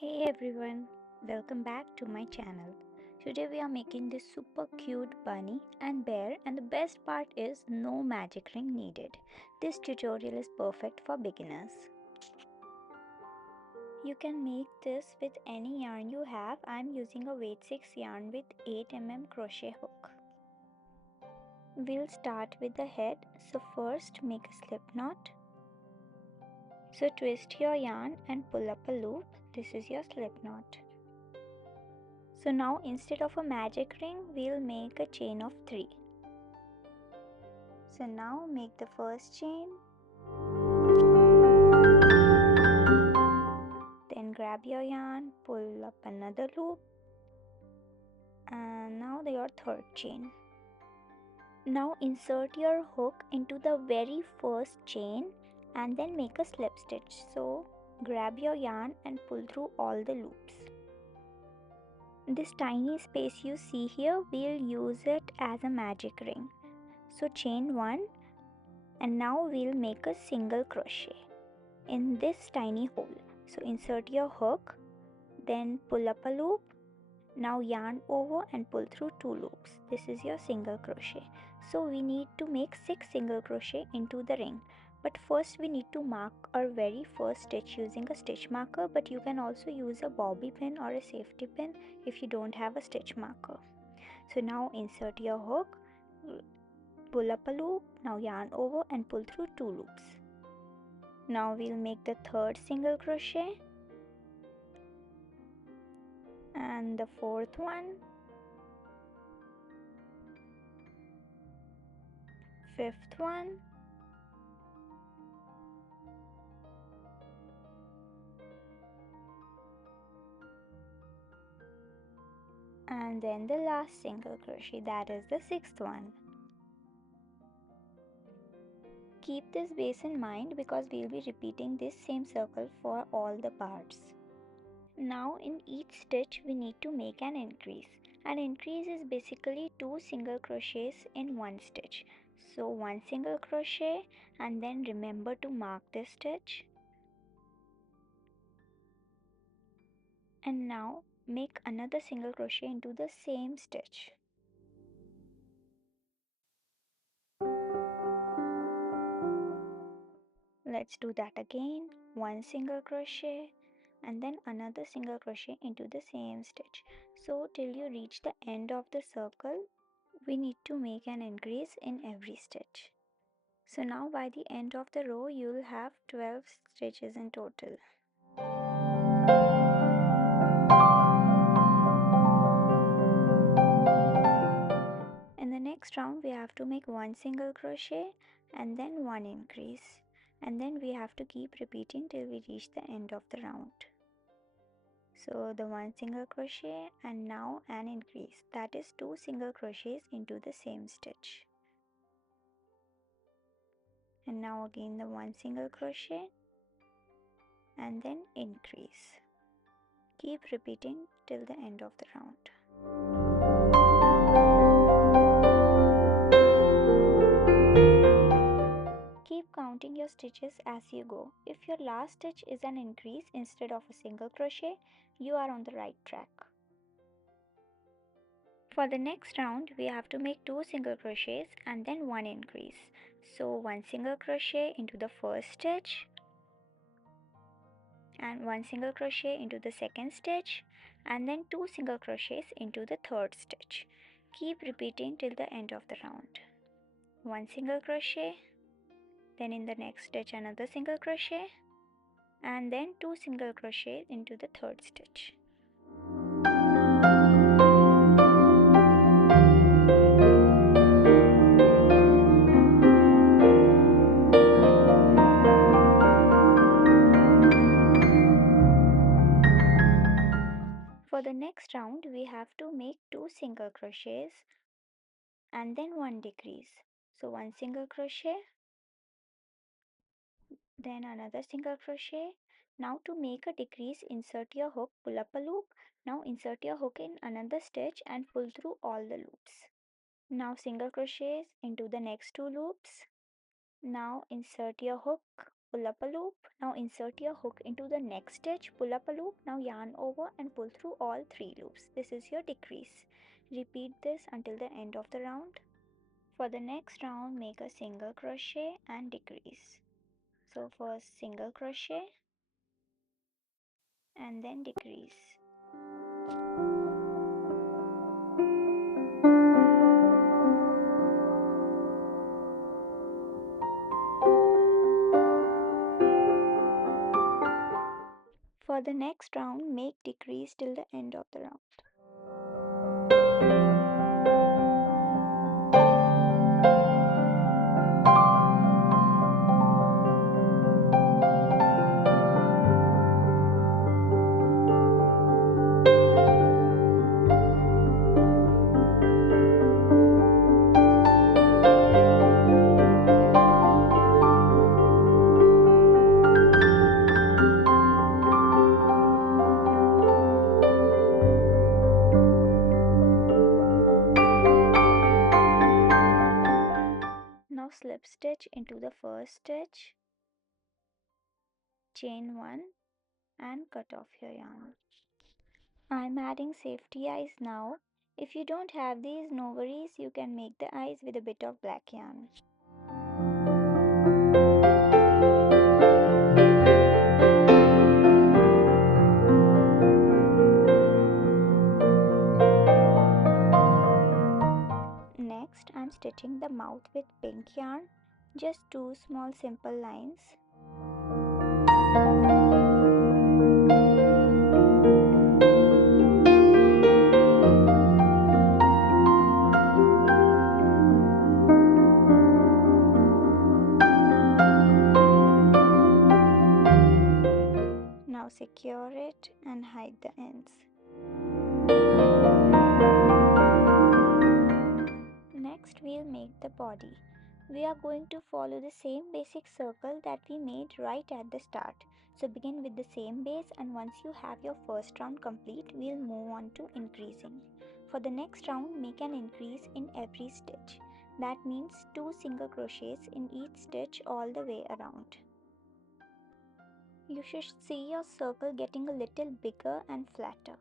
Hey everyone, welcome back to my channel. Today we are making this super cute bunny and bear, and the best part is no magic ring needed. This tutorial is perfect for beginners. You can make this with any yarn you have. I am using a weight 6 yarn with 8 mm crochet hook. We'll start with the head, so first make a slip knot. So twist your yarn and pull up a loop. This is your slip knot. So now instead of a magic ring, we'll make a chain of 3. So now make the first chain. Then grab your yarn, pull up another loop. And now your third chain. Now insert your hook into the very first chain and then make a slip stitch. So grab your yarn and pull through all the loops. This tiny space you see here, we'll use it as a magic ring. So chain 1 and now we'll make a single crochet in this tiny hole. So insert your hook, then pull up a loop. Now yarn over and pull through 2 loops. This is your single crochet. So we need to make 6 single crochet into the ring. But first we need to mark our very first stitch using a stitch marker, but you can also use a bobby pin or a safety pin if you don't have a stitch marker. So now insert your hook, pull up a loop, now yarn over and pull through 2 loops. Now we'll make the third single crochet and the fourth one, fifth one, and then the last single crochet, that is the sixth one. Keep this base in mind because we'll be repeating this same circle for all the parts. Now in each stitch we need to make an increase. An increase is basically 2 single crochets in one stitch. So 1 single crochet and then remember to mark this stitch. And now make another single crochet into the same stitch. Let's do that again. 1 single crochet and then another single crochet into the same stitch. So till you reach the end of the circle, we need to make an increase in every stitch. So now by the end of the row, you will have 12 stitches in total. In the next round, we have to make 1 single crochet and then 1 increase. And then we have to keep repeating till we reach the end of the round. So the 1 single crochet and now an increase, that is 2 single crochets into the same stitch. And now again the 1 single crochet and then increase. Keep repeating till the end of the round. Keep counting your stitches as you go. If your last stitch is an increase instead of a single crochet, you are on the right track. For the next round, we have to make 2 single crochets and then 1 increase. So 1 single crochet into the first stitch and 1 single crochet into the second stitch and then 2 single crochets into the third stitch. Keep repeating till the end of the round. 1 single crochet, then in the next stitch another single crochet and then 2 single crochets into the third stitch. For the next round, we have to make 2 single crochets and then 1 decrease. So 1 single crochet, then another single crochet. Now to make a decrease, insert your hook, pull up a loop. Now insert your hook in another stitch and pull through all the loops. Now single crochets into the next 2 loops. Now insert your hook, pull up a loop. Now insert your hook into the next stitch, pull up a loop. Now yarn over and pull through all 3 loops. This is your decrease. Repeat this until the end of the round. For the next round, make a single crochet and decrease. So first single crochet and then decrease. For the next round, make decrease till the end of the round. Now slip stitch into the first stitch, chain 1 and cut off your yarn. I'm adding safety eyes now. If you don't have these, no worries, you can make the eyes with a bit of black yarn. Next, I'm stitching the mouth with pink yarn, just 2 small simple lines. Now secure it and hide the ends. Next, we'll make the body. We are going to follow the same basic circle that we made right at the start. So begin with the same base, and once you have your first round complete, we'll move on to increasing. For the next round, make an increase in every stitch. That means 2 single crochets in each stitch all the way around. You should see your circle getting a little bigger and flatter.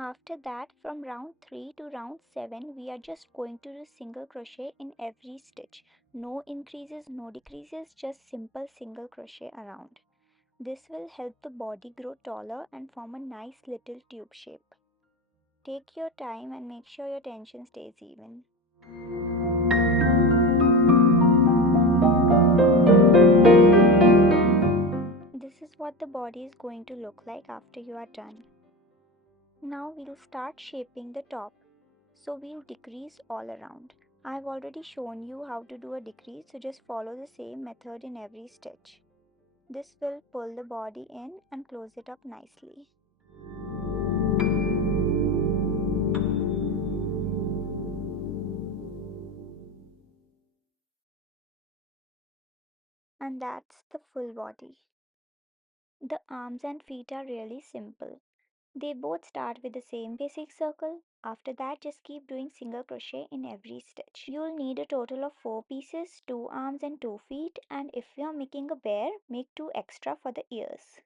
After that, from round 3 to round 7, we are just going to do single crochet in every stitch. No increases, no decreases, just simple single crochet around. This will help the body grow taller and form a nice little tube shape. Take your time and make sure your tension stays even. This is what the body is going to look like after you are done. Now we'll start shaping the top. So we'll decrease all around. I've already shown you how to do a decrease, so just follow the same method in every stitch. This will pull the body in and close it up nicely. And that's the full body. The arms and feet are really simple. They both start with the same basic circle. After that, just keep doing single crochet in every stitch. You'll need a total of 4 pieces, 2 arms and 2 feet, and if you're making a bear, make 2 extra for the ears.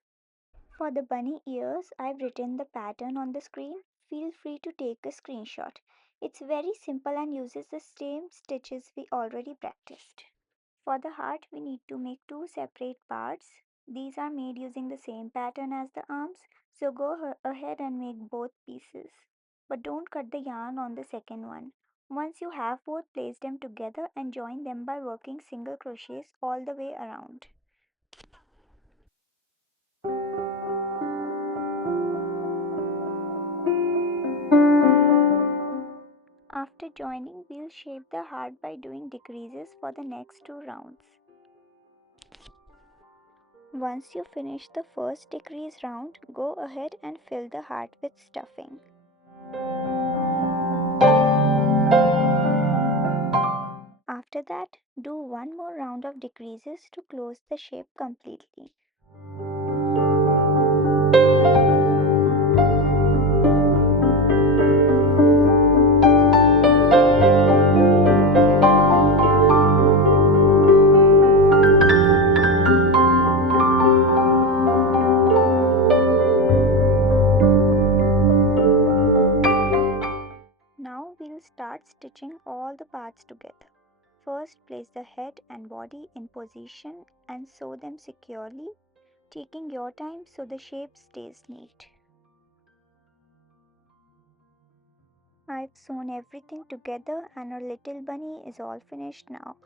For the bunny ears, I've written the pattern on the screen. Feel free to take a screenshot. It's very simple and uses the same stitches we already practiced. For the heart, we need to make 2 separate parts. These are made using the same pattern as the arms, so go ahead and make both pieces. But don't cut the yarn on the second one. Once you have both, place them together and join them by working single crochets all the way around. After joining, we'll shape the heart by doing decreases for the next 2 rounds. Once you finish the first decrease round, go ahead and fill the heart with stuffing. After that, do one more round of decreases to close the shape completely. stitching all the parts together. First, place the head and body in position and sew them securely, taking your time so the shape stays neat. I've sewn everything together and our little bunny is all finished now.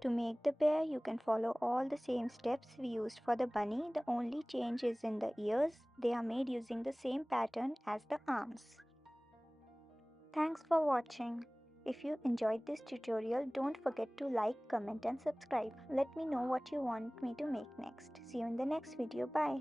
To make the bear, you can follow all the same steps we used for the bunny. The only change is in the ears. They are made using the same pattern as the arms. Thanks for watching. If you enjoyed this tutorial, don't forget to like, comment and subscribe. Let me know what you want me to make next. See you in the next video. Bye.